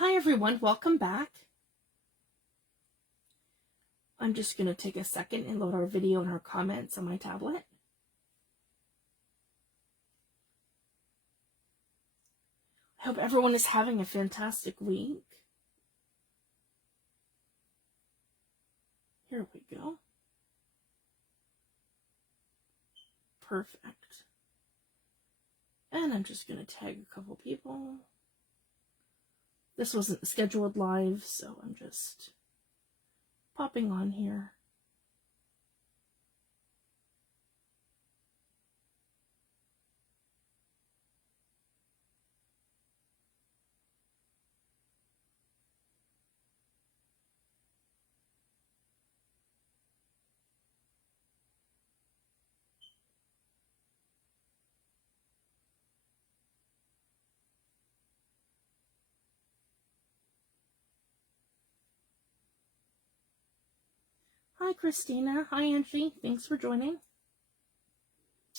Hi everyone, welcome back. I'm just going to take a second and load our video and our comments on my tablet. I hope everyone is having a fantastic week. Here we go. Perfect. And I'm just going to tag a couple people. This wasn't scheduled live, so I'm just popping on here. Hi Christina, hi Angie, thanks for joining.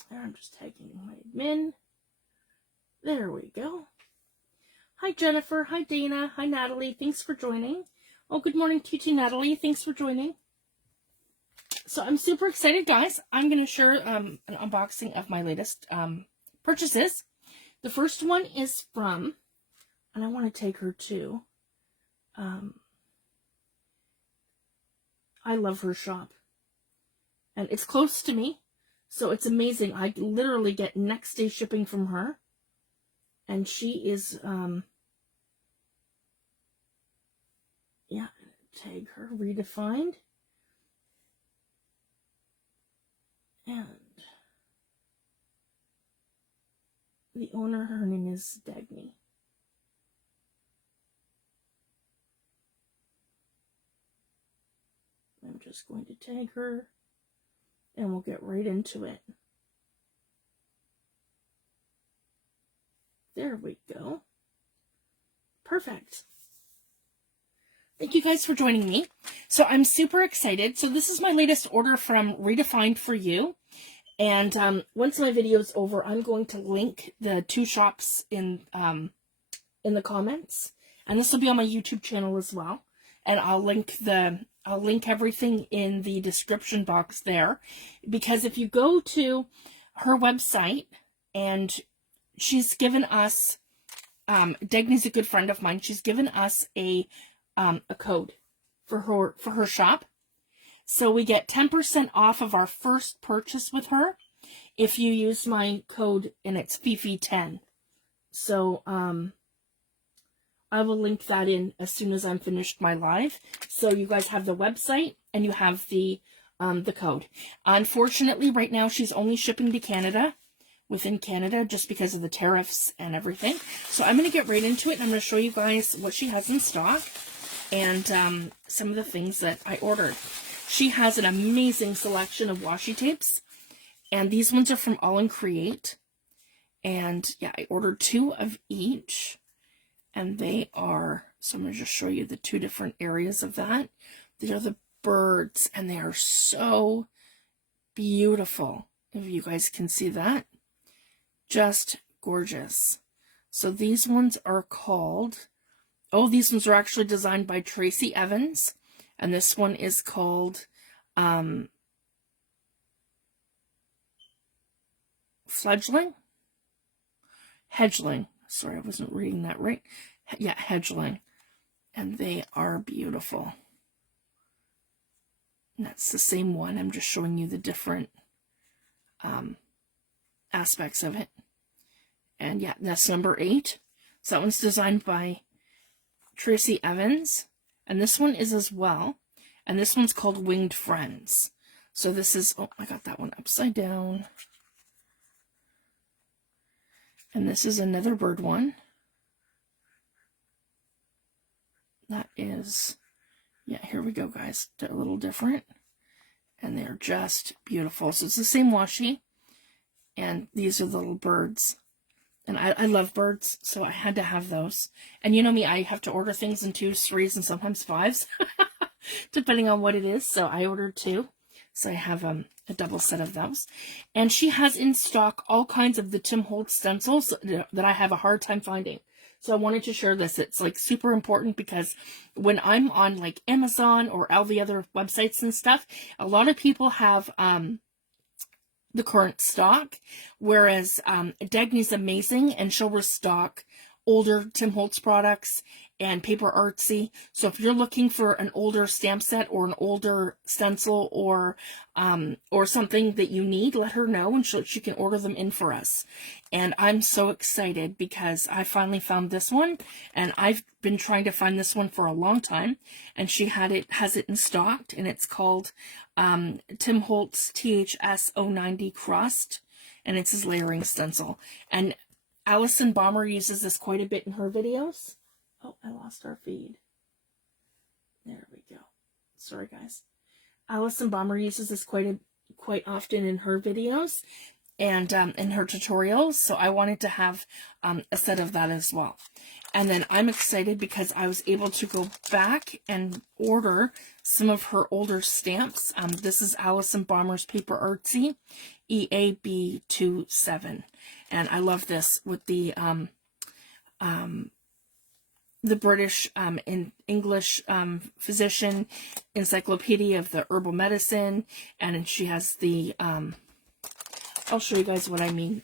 There, I'm just tagging my admin. There we go. Hi Jennifer, hi Dana, hi Natalie, thanks for joining. Oh, good morning to you too, Natalie, thanks for joining. So I'm super excited, guys. I'm going to share an unboxing of my latest purchases. The first one is from, and I want to take her to, I love her shop. And it's close to me, so it's amazing. I literally get next day shipping from her. And she is, yeah, tag her, Re.defined. And the owner, her name is Dagny. I'm just going to tag her, and we'll get right into it. There we go. Perfect. Thank you guys for joining me. So I'm super excited. So this is my latest order from Re.defined for you. And once my video is over, I'm going to link the two shops in the comments. And this will be on my YouTube channel as well. And I'll link everything in the description box there. Because if you go to her website, and she's given us, Dagny's a good friend of mine. She's given us a code for her shop. So we get 10% off of our first purchase with her if you use my code, and it's Fifi10. So I will link that in as soon as I'm finished my live. So you guys have the website and you have the code. Unfortunately, right now she's only shipping to Canada, within Canada, just because of the tariffs and everything. So I'm going to get right into it, and I'm going to show you guys what she has in stock and some of the things that I ordered. She has an amazing selection of washi tapes, and these ones are from All & Create. And yeah, I ordered 2 of each, and they are, so I'm going to just show you the 2 different areas of that. These are the birds, and they are so beautiful. If you guys can see that, just gorgeous. So these ones are called, oh, these ones are actually designed by Tracy Evans, and this one is called Hedgeling. Sorry, I wasn't reading that right. Yeah, Hedgeling. And they are beautiful. And that's the same one. I'm just showing you the different aspects of it. And yeah, that's number 8. So that one's designed by Tracy Evans. And this one is as well. And this one's called Winged Friends. So this is, oh, I got that one upside down. And this is another bird one. That is, yeah, here we go, guys. They're a little different. And they're just beautiful. So it's the same washi. And these are the little birds. And I love birds, so I had to have those. And you know me, I have to order things in 2s, 3s, and sometimes 5s, depending on what it is. So I ordered 2. So I have a double set of those. And she has in stock all kinds of the Tim Holtz stencils that I have a hard time finding. So I wanted to share this. It's like super important because when I'm on like Amazon or all the other websites and stuff, a lot of people have the current stock, whereas Dagny's amazing and she'll restock older Tim Holtz products and Paper Artsy. So if you're looking for an older stamp set or an older stencil or something that you need, let her know and she can order them in for us. And I'm so excited because I finally found this one, and I've been trying to find this one for a long time, and she has it in stock, and it's called Tim Holtz THS 090 Crust, and it's his layering stencil. And Allison Bomber uses this quite a bit in her videos. Oh, I lost our feed. There we go. Sorry, guys. Allison Bomber uses this quite often in her videos and in her tutorials. So I wanted to have a set of that as well. And then I'm excited because I was able to go back and order some of her older stamps. This is Allison Bomber's Paper Artsy EAB27. And I love this with the British in English physician encyclopedia of the herbal medicine, and she has the I'll show you guys what I mean,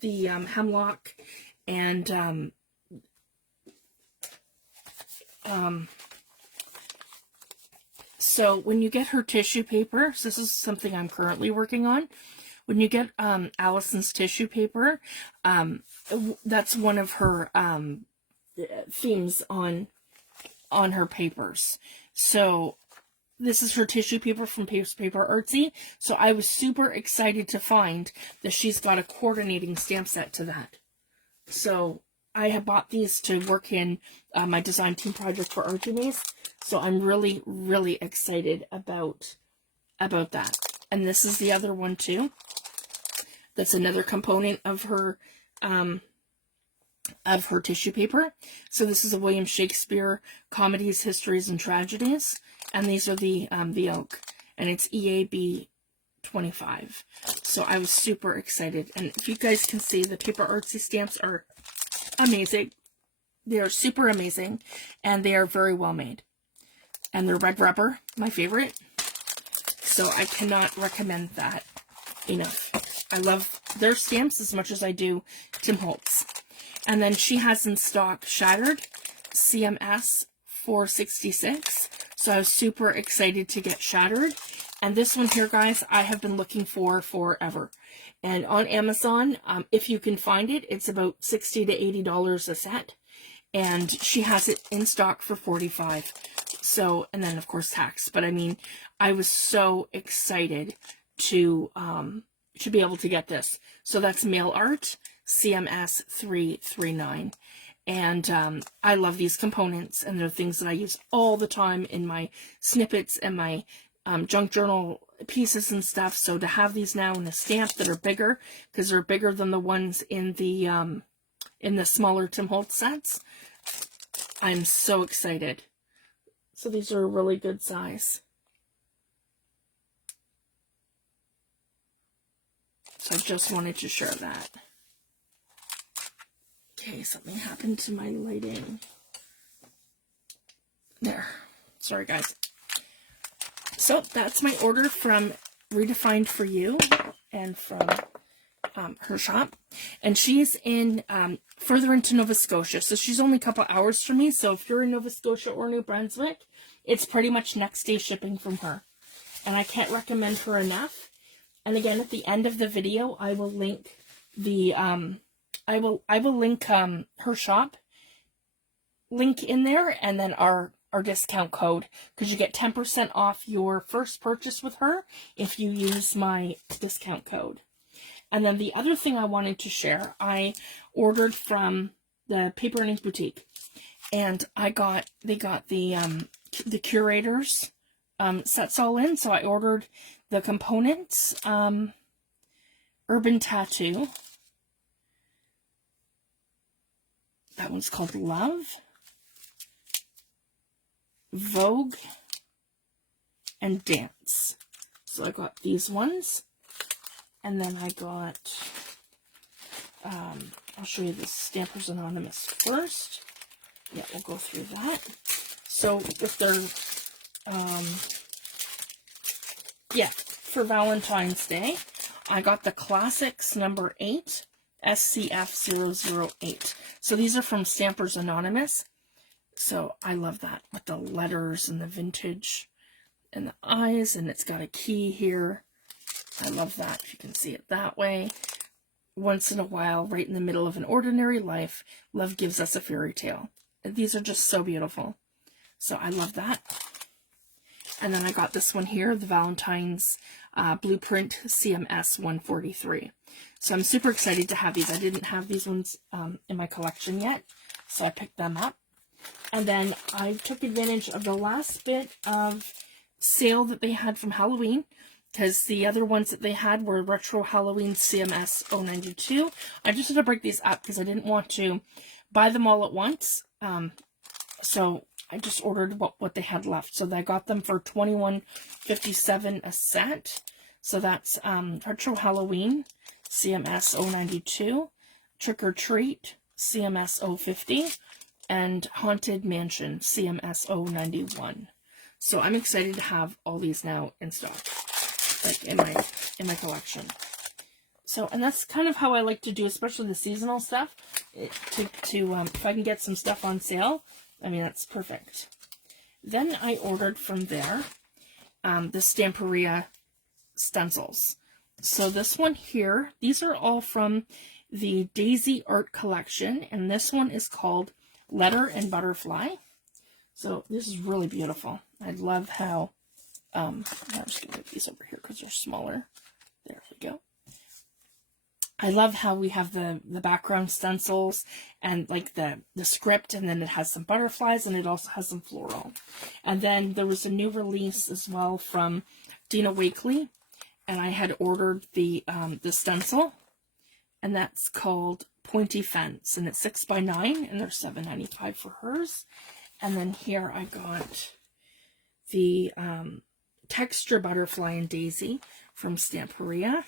the hemlock and so when you get her tissue paper, so this is something I'm currently working on. When you get Allison's tissue paper, that's one of her themes on her papers. So this is her tissue paper from Paper Artsy. So I was super excited to find that she's got a coordinating stamp set to that. So I have bought these to work in my design team project for Archimedes. So I'm really, really excited about that. And this is the other one too. That's another component of her tissue paper. So this is a William Shakespeare Comedies, Histories, and Tragedies, and these are the oak, and it's EAB 25. So I was super excited, and if you guys can see, the Paper Artsy stamps are amazing. They are super amazing, and they are very well made. And they're red rubber, my favorite. So I cannot recommend that enough. I love their stamps as much as I do Tim Holtz. And then she has in stock Shattered CMS 466. So I was super excited to get Shattered. And this one here, guys, I have been looking for forever. And on Amazon, if you can find it, it's about $60 to $80 a set. And she has it in stock for $45. So, and then of course tax. But I mean, I was so excited to be able to get this. So that's Mail Art CMS 339. And I love these components, and they're things that I use all the time in my snippets and my junk journal pieces and stuff. So to have these now in a stamp that are bigger, because they're bigger than the ones in the smaller Tim Holtz sets, I'm so excited. So these are a really good size. So I just wanted to share that. Okay, something happened to my lighting. There. Sorry, guys. So that's my order from Re.defined for you and from her shop. And she's in further into Nova Scotia. So she's only a couple hours from me. So if you're in Nova Scotia or New Brunswick, it's pretty much next day shipping from her. And I can't recommend her enough. And again, at the end of the video, I will link the I will link her shop link in there, and then our discount code, because you get 10% off your first purchase with her if you use my discount code. And then the other thing I wanted to share, I ordered from the Paper and Ink Boutique, and they got the Curators sets all in. So I ordered the components, Urban Tattoo. That one's called Love, Vogue, and Dance. So I got these ones, and then I got I'll show you the Stampers Anonymous first. Yeah, we'll go through that. So if they're, yeah, for Valentine's Day, I got the Classics number 8, SCF008. So these are from Stampers Anonymous. So I love that with the letters and the vintage and the eyes, and it's got a key here. I love that, if you can see it that way. Once in a while, right in the middle of an ordinary life, love gives us a fairy tale. And these are just so beautiful. So I love that. And then I got this one here, the Valentine's Blueprint CMS 143. So I'm super excited to have these. I didn't have these ones in my collection yet, so I picked them up. And then I took advantage of the last bit of sale that they had from Halloween, because the other ones that they had were Retro Halloween CMS 092. I just had to break these up because I didn't want to buy them all at once. So I just ordered what they had left. So I got them for $21.57 a set. So that's Retro Halloween CMS 092, Trick or Treat CMS 050, and Haunted Mansion CMS 091. So I'm excited to have all these now in stock, like in my collection. So, and that's kind of how I like to do, especially the seasonal stuff. If I can get some stuff on sale, I mean, that's perfect. Then I ordered from there the Stamperia stencils. So this one here, these are all from the Daisy Art Collection, and this one is called Letter and Butterfly. So this is really beautiful. I love how, I'm just going to move these over here because they're smaller. There we go. I love how we have the background stencils and like the script, and then it has some butterflies, and it also has some floral. And then there was a new release as well from Dina Wakley, and I had ordered the stencil, and that's called Pointy Fence, and it's 6x9, and they're $7.95 for hers. And then here I got the texture butterfly and daisy from Stamperia.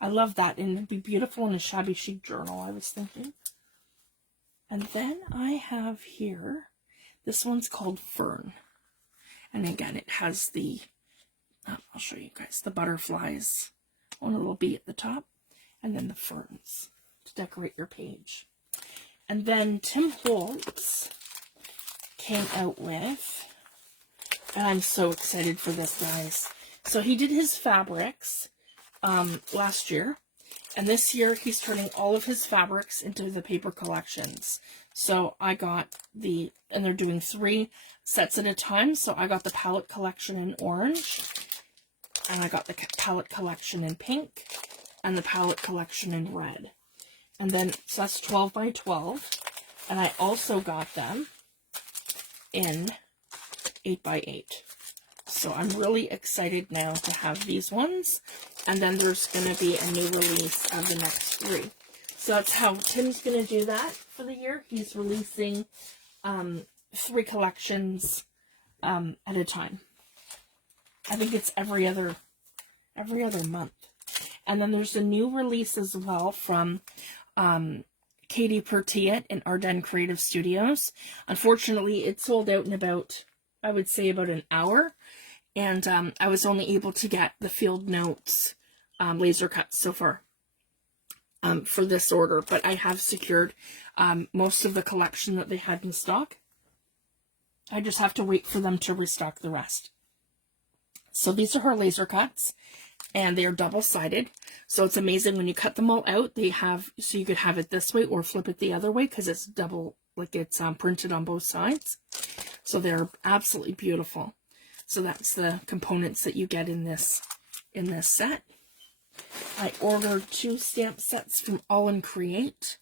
I love that, and it'd be beautiful in a shabby chic journal, I was thinking. And then I have here, this one's called Fern. And again, it has the, I'll show you guys, the butterflies on a little bee at the top, and then the ferns to decorate your page. And then Tim Holtz came out with, and I'm so excited for this, guys. So he did his fabrics last year, and this year he's turning all of his fabrics into the paper collections. So I got and they're doing 3 sets at a time. So I got the palette collection in orange, and I got the palette collection in pink, and the palette collection in red. And then, so that's 12x12, and I also got them in 8x8. So I'm really excited now to have these ones. And then there's going to be a new release of the next 3. So that's how Tim's going to do that for the year. He's releasing 3 collections at a time. I think it's every other month. And then there's a new release as well from Katie Pertiet in Ardennes Creative Studios. Unfortunately, it sold out in about, I would say, about an hour. And I was only able to get the Field Notes laser cuts so far for this order. But I have secured most of the collection that they had in stock. I just have to wait for them to restock the rest. So these are her laser cuts, and they are double-sided. So it's amazing when you cut them all out. They have, so you could have it this way or flip it the other way because it's double, like it's printed on both sides. So they're absolutely beautiful. So that's the components that you get in this set. I ordered 2 stamp sets from All in Create.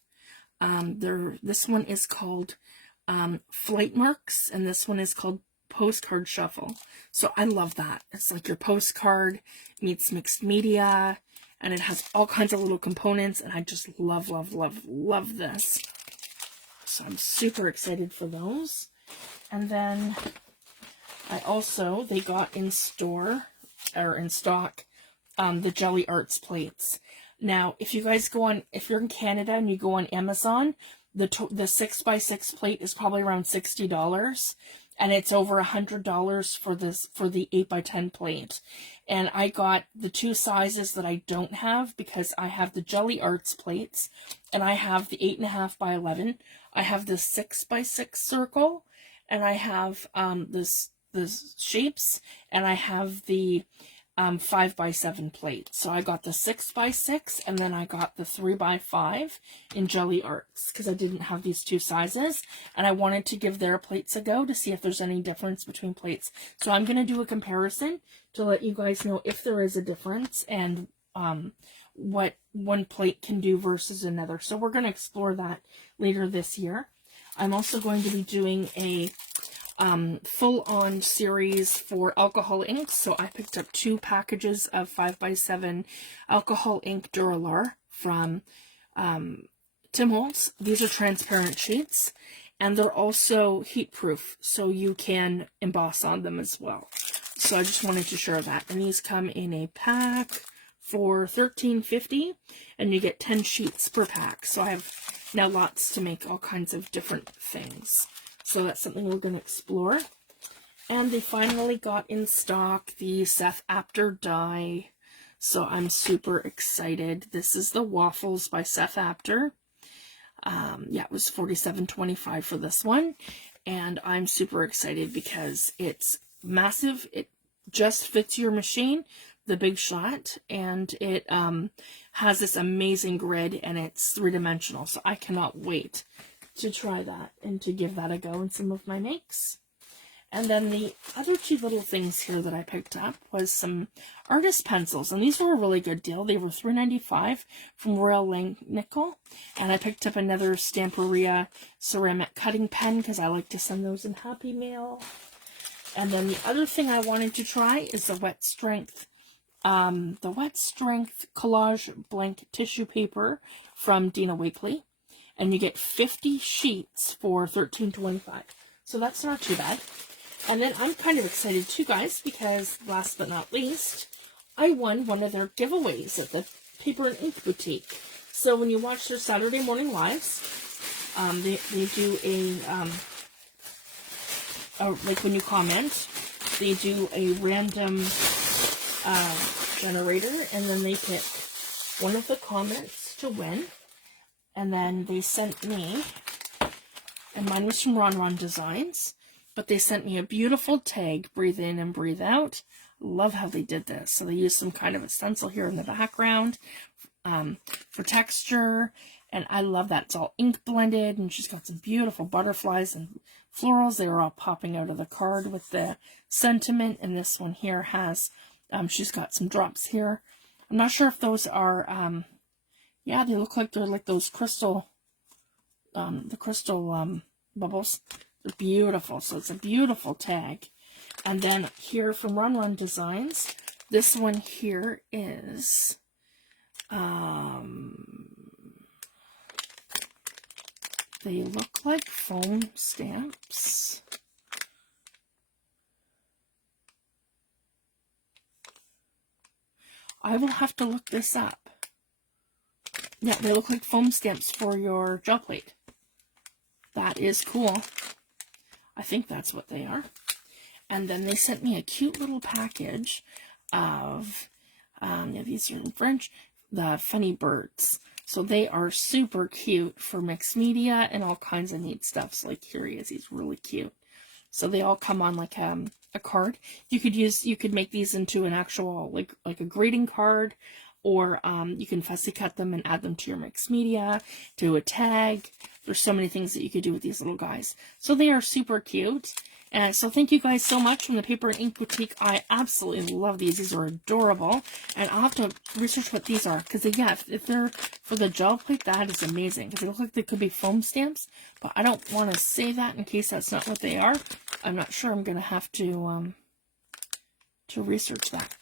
This one is called Flight Marks, and this one is called Postcard Shuffle. So I love that. It's like your postcard meets mixed media, and it has all kinds of little components, and I just love, love, love, love this. So I'm super excited for those. And then they got in stock the Jelly Arts plates. Now, if you guys go on, if you're in Canada and you go on Amazon, the 6x6 plate is probably around $60, and it's over $100 for the 8x10 plate. And I got the two sizes that I don't have because I have the Jelly Arts plates, and I have the 8.5x11. I have the 6x6 circle, and I have the shapes, and I have the 5x7 plate. So I got the 6x6, and then I got the 3x5 in Jelly Arts because I didn't have these two sizes, and I wanted to give their plates a go to see if there's any difference between plates. So I'm going to do a comparison to let you guys know if there is a difference and what one plate can do versus another. So we're going to explore that later this year. I'm also going to be doing a full-on series for alcohol inks. So I picked up 2 packages of 5x7 alcohol ink Duralar from Tim Holtz. These are transparent sheets, and they're also heat proof, so you can emboss on them as well. So I just wanted to share that. And these come in a pack for $13.50, and you get 10 sheets per pack. So I have now lots to make all kinds of different things. So that's something we're going to explore. And they finally got in stock the Seth Apter die. So I'm super excited. This is the Waffles by Seth Apter. Yeah, it was $47.25 for this one. And I'm super excited because it's massive. It just fits your machine, the big shot, and it has this amazing grid, and it's 3-dimensional. So I cannot wait to try that and to give that a go in some of my makes. And then the other 2 little things here that I picked up was some artist pencils, and these were a really good deal. They were $3.95 from Royal Langnickel, and I picked up another Stamperia ceramic cutting pen because I like to send those in Happy Mail. And then the other thing I wanted to try is the Wet Strength collage blank tissue paper from Dina Wakley. And you get 50 sheets for $13.25. So that's not too bad. And then I'm kind of excited too, guys, because last but not least, I won one of their giveaways at the Paper and Ink Boutique. So when you watch their Saturday morning lives, they do like when you comment, they do a random generator, and then they pick one of the comments to win. And then they sent me, and mine was from Ron Designs, but they sent me a beautiful tag, breathe in and breathe out. Love how they did this. So they used some kind of a stencil here in the background for texture, and I love that. It's all ink blended, and she's got some beautiful butterflies and florals. They were all popping out of the card with the sentiment, and this one here has, she's got some drops here. I'm not sure if those are, yeah, they look like they're like those crystal, the crystal bubbles. They're beautiful. So it's a beautiful tag. And then here from Ron Designs, this one here is, they look like foam stamps. I will have to look this up. Yeah, they look like foam stamps for your gel plate. That is cool. I think that's what they are. And then they sent me a cute little package of, yeah, these are in French, the Funny Birds. So they are super cute for mixed media and all kinds of neat stuff. So like here he is, he's really cute. So they all come on like a card. You could make these into an actual, like a greeting card, or you can fussy cut them and add them to your mixed media, to a tag. There's so many things that you could do with these little guys. So they are super cute. And so thank you guys so much from the Paper and Ink Boutique. I absolutely love these. These are adorable. And I'll have to research what these are. Because, yeah, if they're for the gel plate, that is amazing. Because they look like they could be foam stamps. But I don't want to say that in case that's not what they are. I'm not sure. I'm going to have to research that.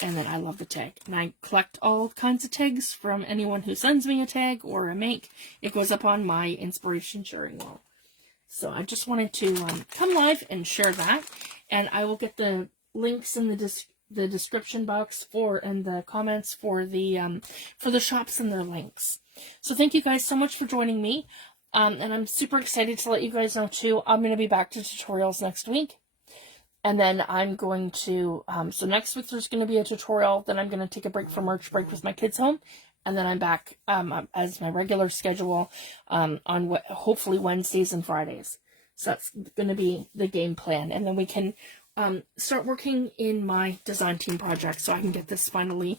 And then I love the tag. And I collect all kinds of tags from anyone who sends me a tag or a make. It goes up on my inspiration sharing wall. So I just wanted to come live and share that. And I will get the links in the the description box and the comments for the shops and their links. So thank you guys so much for joining me. And I'm super excited to let you guys know too, I'm going to be back to tutorials next week. And then I'm going to, so next week there's going to be a tutorial. Then I'm going to take a break for March break with my kids home. And then I'm back as my regular schedule on hopefully Wednesdays and Fridays. So that's going to be the game plan. And then we can start working in my design team project so I can get this finally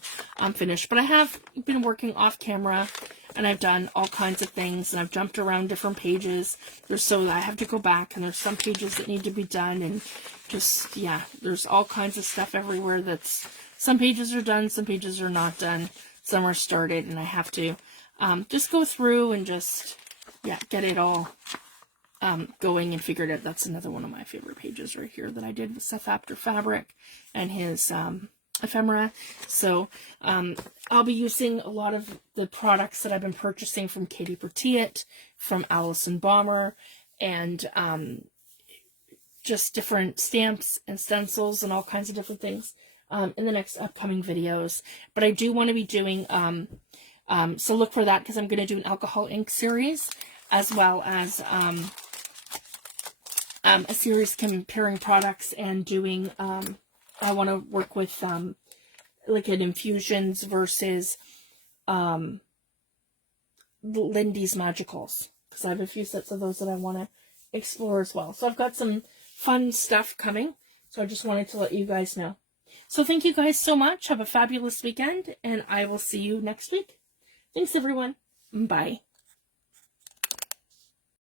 finished. But I have been working off camera and I've done all kinds of things and I've jumped around different pages. So I have to go back and there's some pages that need to be done and just, yeah, there's all kinds of stuff everywhere that's, some pages are done, some pages are not done, some are started, and I have to just go through and just, yeah, get it all going and figured out. That's another one of my favorite pages right here that I did with Seth After Fabric and his ephemera. So I'll be using a lot of the products that I've been purchasing from Katie Bertiet, from Allison Bomber, and just different stamps and stencils and all kinds of different things in the next upcoming videos. But I do want to be doing, so look for that because I'm going to do an alcohol ink series as well as a series comparing products and doing, I want to work with like an infusions versus Lindy's Magicals because I have a few sets of those that I want to explore as well. So I've got some fun stuff coming. So I just wanted to let you guys know. So thank you guys so much. Have a fabulous weekend and I will see you next week. Thanks everyone. Bye.